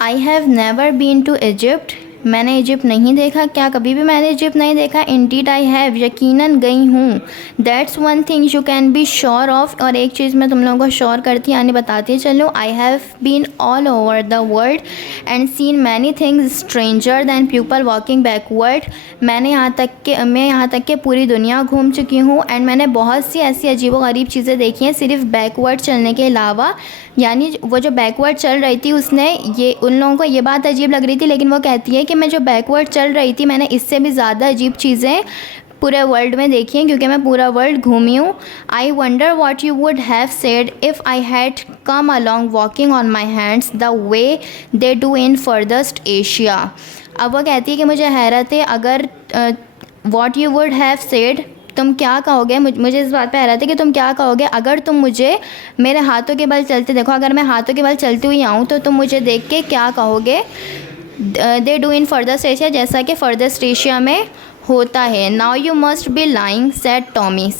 I have never been to Egypt, मैंने Egypt नहीं देखा। क्या कभी भी मैंने इजिप्ट नहीं देखा? इंडीड आई हैव, यकीनन गई हूँ। That's one thing you can be sure of, और एक चीज़ मैं तुम लोगों को श्योर करती यानी बताती चलूँ। I have been all over the world and seen many things stranger than people walking backward, मैं यहाँ तक के पूरी दुनिया घूम चुकी हूँ एंड मैंने बहुत सी ऐसी अजीबोगरीब चीज़ें देखी हैं सिर्फ बैकवर्ड चलने के अलावा। यानी वो जो बैकवर्ड चल रही थी उसने ये उन लोगों को ये बात अजीब लग रही थी, लेकिन वो कहती है कि मैं जो बैकवर्ड चल रही थी मैंने इससे भी ज़्यादा अजीब चीज़ें पूरे वर्ल्ड में देखी हैं क्योंकि मैं पूरा वर्ल्ड घूमी हूँ। I wonder what you would have said if I had come along walking on my hands the way they do in furthest Asia. अब वो कहती है कि मुझे हैरत है अगर what you would have said, तुम क्या कहोगे, मुझे इस बात पे हैरत है कि तुम क्या कहोगे अगर तुम मुझे मेरे हाथों के बल चलते देखो, अगर मैं हाथों के बल चलती हुई आऊँ तो तुम मुझे देख के क्या कहोगे। दे डू इन फर्दस्ट एशिया, जैसा कि फर्दस्ट एशिया में होता है। Now you must be lying said Tommy,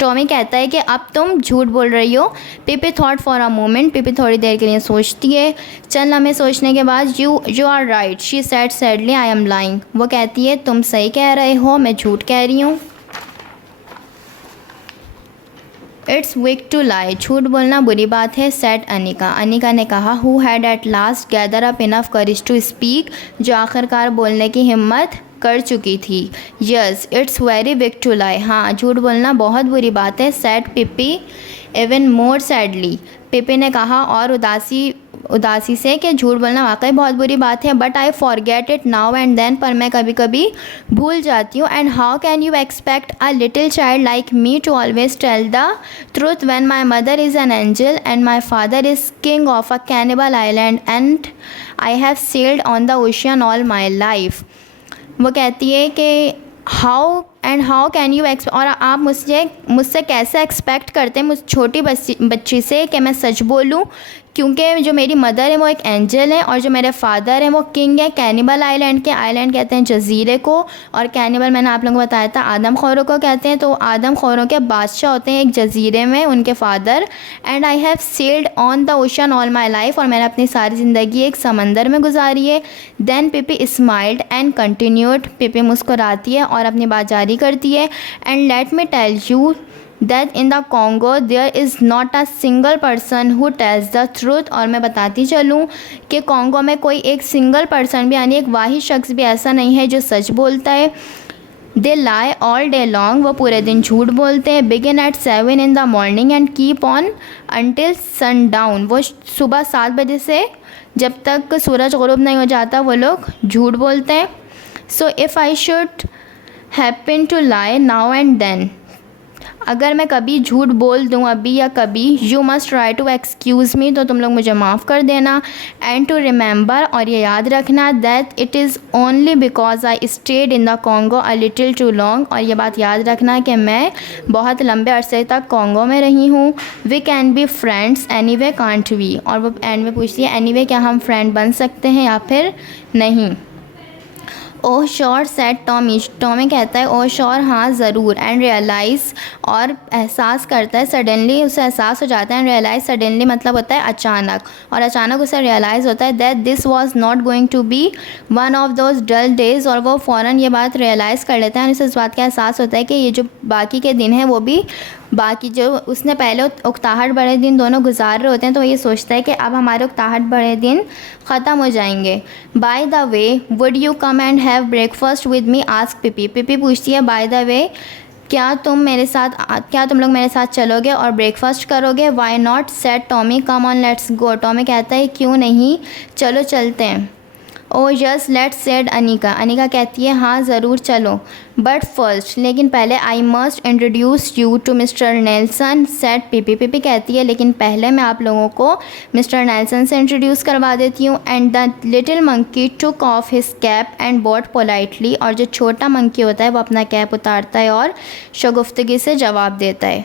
Tommy कहता है कि अब तुम झूठ बोल रही हो। पिपी थॉट फॉर अ मोमेंट, पिपी थोड़ी देर के लिए सोचती है। चल लम्हे सोचने के बाद you are right she said sadly I am lying, वो कहती है तुम सही कह रहे हो, मैं झूठ कह रही हूँ। इट्स वीक टू लाई, झूठ बोलना बुरी बात है। सेड अनिका, अनिका ने कहा। Who had at last gather up enough courage to speak, जो आखिरकार बोलने की हिम्मत कर चुकी थी। Yes it's very big to lie, हाँ झूठ बोलना बहुत बुरी बात है। Sad Pippi even more sadly, Pippi ने कहा और उदासी से कि झूठ बोलना वाकई बहुत बुरी बात है। But I forget it now and then, पर मैं कभी कभी भूल जाती हूँ। And how can you expect a little child like me to always tell the truth when my mother is an angel and my father is king of a cannibal island and I have sailed on the ocean all my life. वो कहती है कि how can you और आप मुझसे कैसे expect करते हैं मुझ छोटी बच्ची से कि मैं सच बोलूं, क्योंकि जो मेरी मदर है वो एक एंजल है और जो मेरे फादर हैं वो किंग है कैनिबल आइलैंड के। आइलैंड कहते हैं जजीरे को, और कैनिबल मैंने आप लोगों को बताया था आदमखोरों को कहते हैं। तो आदमखोरों के बादशाह होते हैं एक जजीरे में उनके father. And I have sailed on the ocean all my life, और मैंने अपनी सारी ज़िंदगी एक समंदर में गुजारी है। Then Pippi smiled and continued, Pippi मुस्कुराती है और अपनी बात जारी करती है। And let me tell you that in the Congo there is not a single person who tells the truth, और मैं बताती चलूँ कि कॉन्गो में कोई एक सिंगल पर्सन भी यानी एक वाहिद शख्स भी ऐसा नहीं है जो सच बोलता है। दे लाई ऑल डे लॉन्ग, वो पूरे दिन झूठ बोलते हैं। Begin eight 7 in the morning and keep on until sundown, वो सुबह 7 बजे से जब तक सूरज ग़ुरूब नहीं हो जाता वो लोग झूठ बोलते हैं। So if I should happen to lie now and then, अगर मैं कभी झूठ बोल दूं अभी या कभी, you must try to excuse me, तो तुम लोग मुझे माफ़ कर देना। एंड टू रिमेंबर, और ये याद रखना, that it is only because I stayed in the Congo a little too long, और ये बात याद रखना कि मैं बहुत लंबे अरसे तक कॉन्गो में रही हूँ। We can be friends any way can't we, और वो एंड में पूछती है एनी वे क्या हम फ्रेंड बन सकते हैं या फिर नहीं। Oh sure said Tommy, Tommy कहता है ओह श्योर हाँ ज़रूर। एंड रियलाइज़, और एहसास करता है, सडनली उसे एहसास हो जाता है। एंड रियलाइज़ सडनली मतलब होता है अचानक, और अचानक उसे रियलाइज़ होता है that this was not going to be one of those dull days, और वो फ़ौरन ये बात रियलाइज़ कर लेता है। और उसे इस बात का एहसास होता है कि ये जो बाकी के दिन हैं वो भी बाकी जो उसने पहले उकताहट बड़े दिन दोनों गुजार रहे होते हैं, तो ये सोचता है कि अब हमारे उकताहट बड़े दिन ख़त्म हो जाएंगे। By the way would you come and have breakfast with me, ask Pippi, Pippi पूछती है बाय द वे क्या तुम लोग मेरे साथ चलोगे और ब्रेकफास्ट करोगे। Why not said Tommy come on let's go, Tommy कहता है क्यों नहीं, चलो चलते हैं। Oh yes let's said Annika, Annika कहती है हाँ ज़रूर चलो। बट फर्स्ट, लेकिन पहले I must introduce you to mister Nelson said Pippi, Pippi कहती है लेकिन पहले मैं आप लोगों को मिस्टर नेल्सन से इंट्रोड्यूस करवा देती हूँ। And the little monkey took off his cap and bowed politely, और जो छोटा मंकी होता है वो अपना कैप उतारता है और शगुफ्तगी से जवाब देता है।